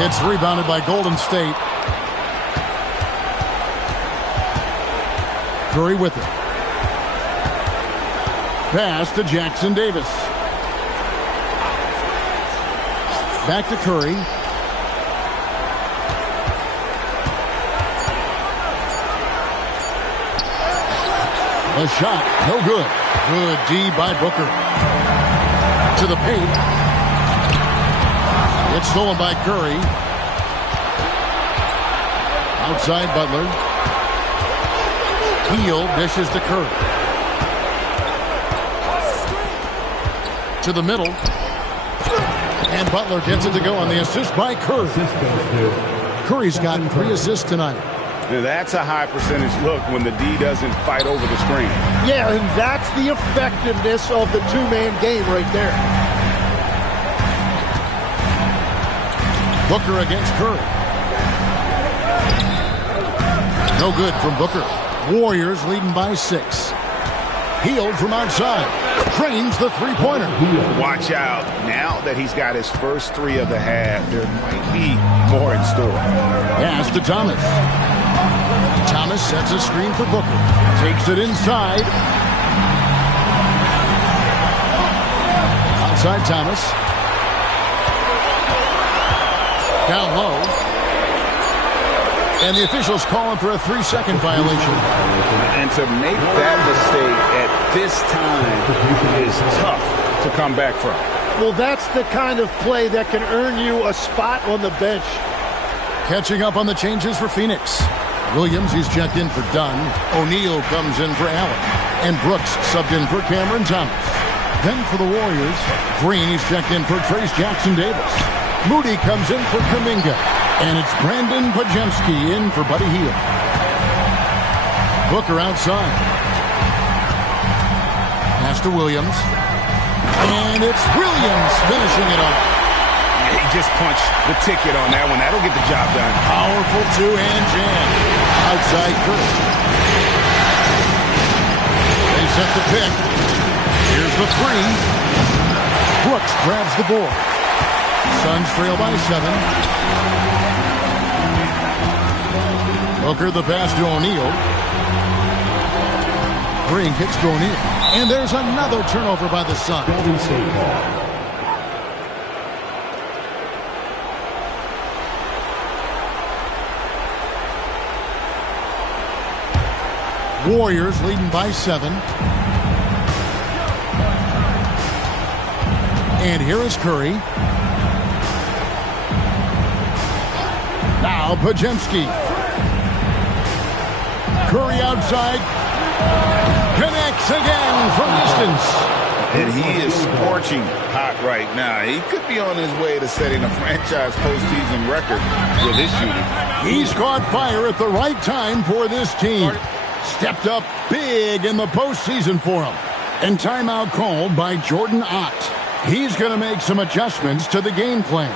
It's rebounded by Golden State. Curry with it. Pass to Jackson Davis. Back to Curry. A shot, no good. Good D by Booker. To the paint. It's stolen by Curry. Outside Butler. Heel dishes to Curry. To the middle. And Butler gets it to go on the assist by Curry. Curry's gotten 3 assists tonight. Now that's a high percentage look when the D doesn't fight over the screen. Yeah, and that's the effectiveness of the two-man game right there. Booker against Curry. No good from Booker. Warriors leading by 6. Healed from outside. Drains the three-pointer. Watch out. Now that he's got his first 3 of the half, there might be more in store. Pass to Thomas. Thomas sets a screen for Booker. Takes it inside. Outside Thomas. Down low. And the officials calling for a 3-second violation. And to make that mistake at this time is tough to come back from. Well, that's the kind of play that can earn you a spot on the bench. Catching up on the changes for Phoenix. Williams, he's checked in for Dunn. O'Neal comes in for Allen. And Brooks subbed in for Cameron Thomas. Then for the Warriors, Green, he's checked in for Trace Jackson Davis. Moody comes in for Kuminga. And it's Brandon Pajemski in for Buddy Hield. Booker outside. Pass to Williams. And it's Williams finishing it off. He just punched the ticket on that one. That'll get the job done. Powerful two-hand jam. Outside Curry. They set the pick. Here's the 3. Brooks grabs the board. Suns trail by 7. Booker the pass to O'Neal. Green kicks to O'Neal. And there's another turnover by the Suns. Warriors leading by 7. And here is Curry. Now Pajemski. Curry outside. Connects again from distance. And he is scorching hot right now. He could be on his way to setting a franchise postseason record with his shooting. He's caught fire at the right time for this team. Stepped up big in the postseason for him. And timeout called by Jordan Ott. He's going to make some adjustments to the game plan.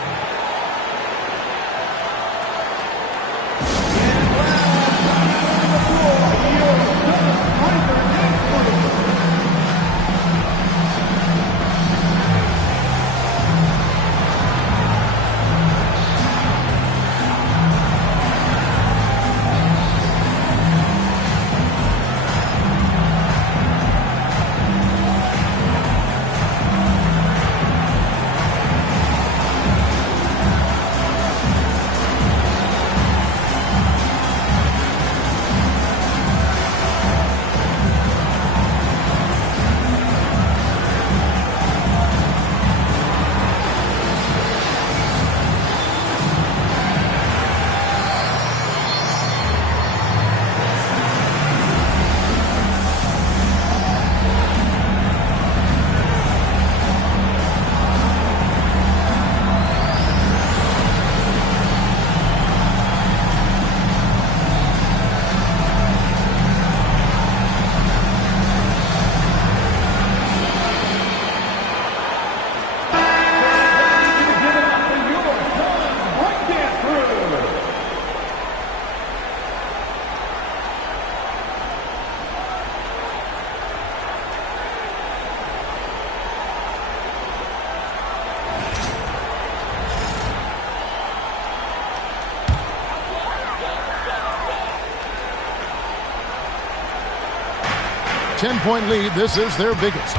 10-point lead. This is their biggest.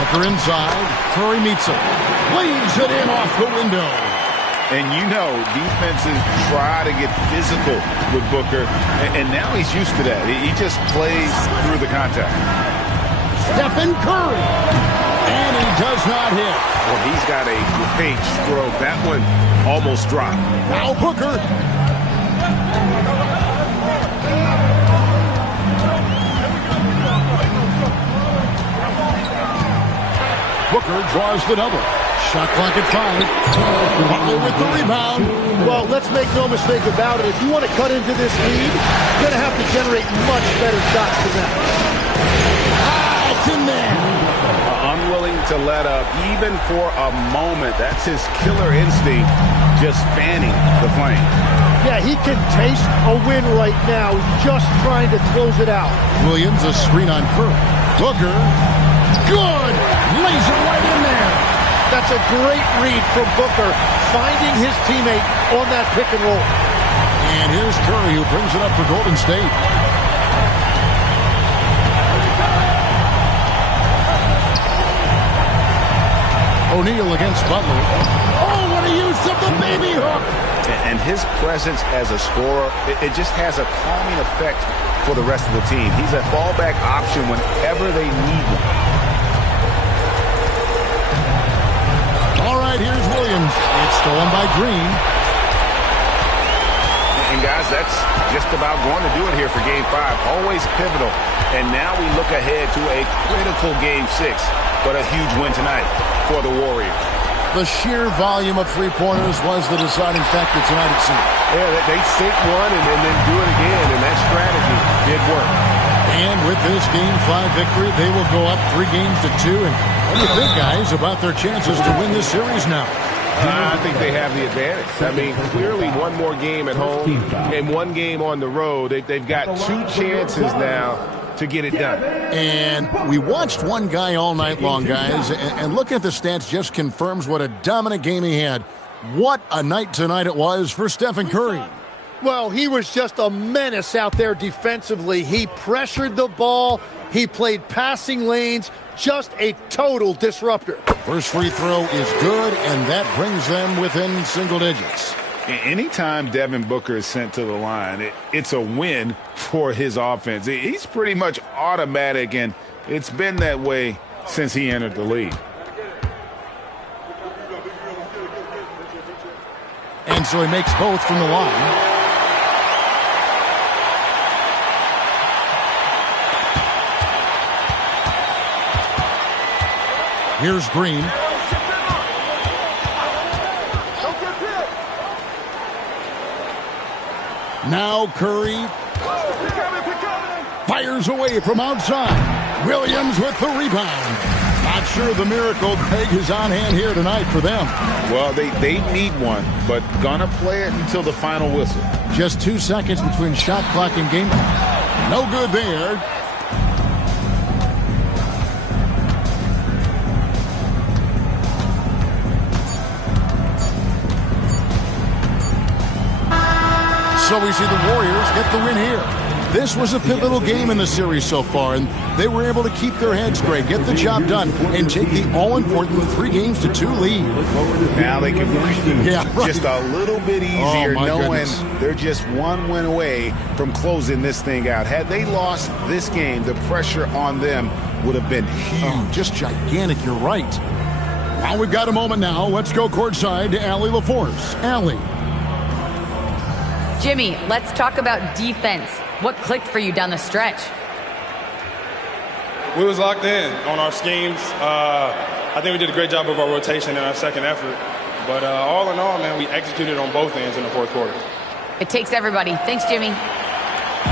Booker inside. Curry meets him. Leaves it in off the window. And you know, defenses try to get physical with Booker, and now he's used to that. He just plays through the contact. Stephen Curry. And he does not hit. Well, he's got a great stroke. That one almost dropped. Now Booker. Booker draws the double. Shot clock at 5. Butler with the rebound. Well, let's make no mistake about it. If you want to cut into this lead, you're going to have to generate much better shots than that. It's in there. Unwilling to let up even for a moment. That's his killer instinct, just fanning the flame. Yeah, he can taste a win right now. He's just trying to close it out. Williams, a screen on Curry. Booker. Good. Lays it right in there. That's a great read from Booker, finding his teammate on that pick and roll. And here's Curry, who brings it up for Golden State. O'Neal against Butler. Oh, what a use of the baby hook! And his presence as a scorer, it just has a calming effect for the rest of the team. He's a fallback option whenever they need him. All right, here's Williams. It's stolen by Green. And guys, that's just about going to do it here for Game 5. Always pivotal. And now we look ahead to a critical Game 6. But a huge win tonight for the Warriors. The sheer volume of three-pointers was the deciding factor tonight, it seemed. Yeah, they sink one and then do it again, and that strategy did work. And with this Game 5 victory, they will go up 3-2. And what do you think, guys, about their chances to win this series now? I think they have the advantage. I mean, clearly one more game at home and one game on the road. They've got 2 chances now to get it done. And we watched one guy all night long, guys, and looking at the stats just confirms what a dominant game he had. What a night tonight it was for Stephen Curry. Well, he was just a menace out there defensively. He pressured the ball. He played passing lanes. Just a total disruptor. First free throw is good, and that brings them within single digits. Anytime Devin Booker is sent to the line, it's a win for his offense. He's pretty much automatic, and it's been that way since he entered the league. And so he makes both from the line. Here's Green. Now Curry fires away from outside. Williams with the rebound. Not sure the miracle, Craig, is on hand here tonight for them. Well, they need one, but gonna play it until the final whistle. Just 2 seconds between shot clock and game clock. No good there. So we see the Warriors get the win here. This was a pivotal game in the series so far, and they were able to keep their heads straight, get the job done, and take the all-important 3-2 lead. Now they can breathe just a little bit easier, knowing goodness. they're just one win away from closing this thing out. Had they lost this game, the pressure on them would have been huge. Oh, just gigantic, you're right. Well, we've got a moment now. Let's go courtside to Allie LaForce. Allie. Jimmy, let's talk about defense. What clicked for you down the stretch? We was locked in on our schemes. I think we did a great job of our rotation in our second effort. But all in all, man, we executed on both ends in the fourth quarter. It takes everybody. Thanks, Jimmy.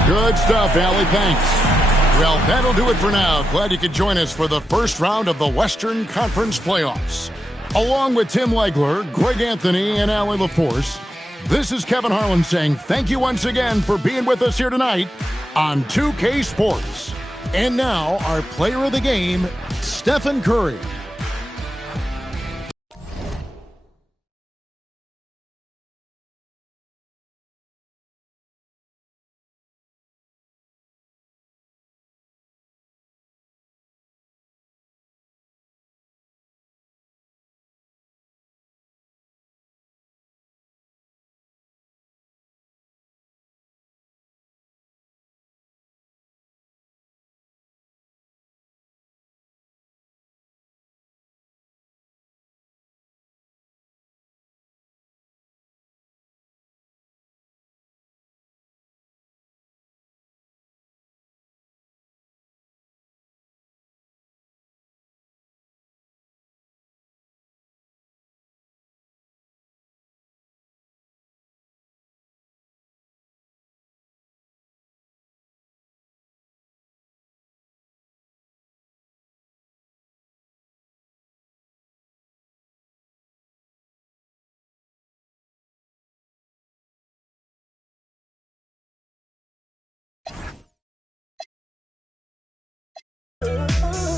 Good stuff, Allie. Thanks. Well, that'll do it for now. Glad you could join us for the first round of the Western Conference Playoffs. Along with Tim Legler, Greg Anthony, and Allie LaForce, this is Kevin Harlan saying thank you once again for being with us here tonight on 2K Sports. And now, our player of the game, Stephen Curry. you.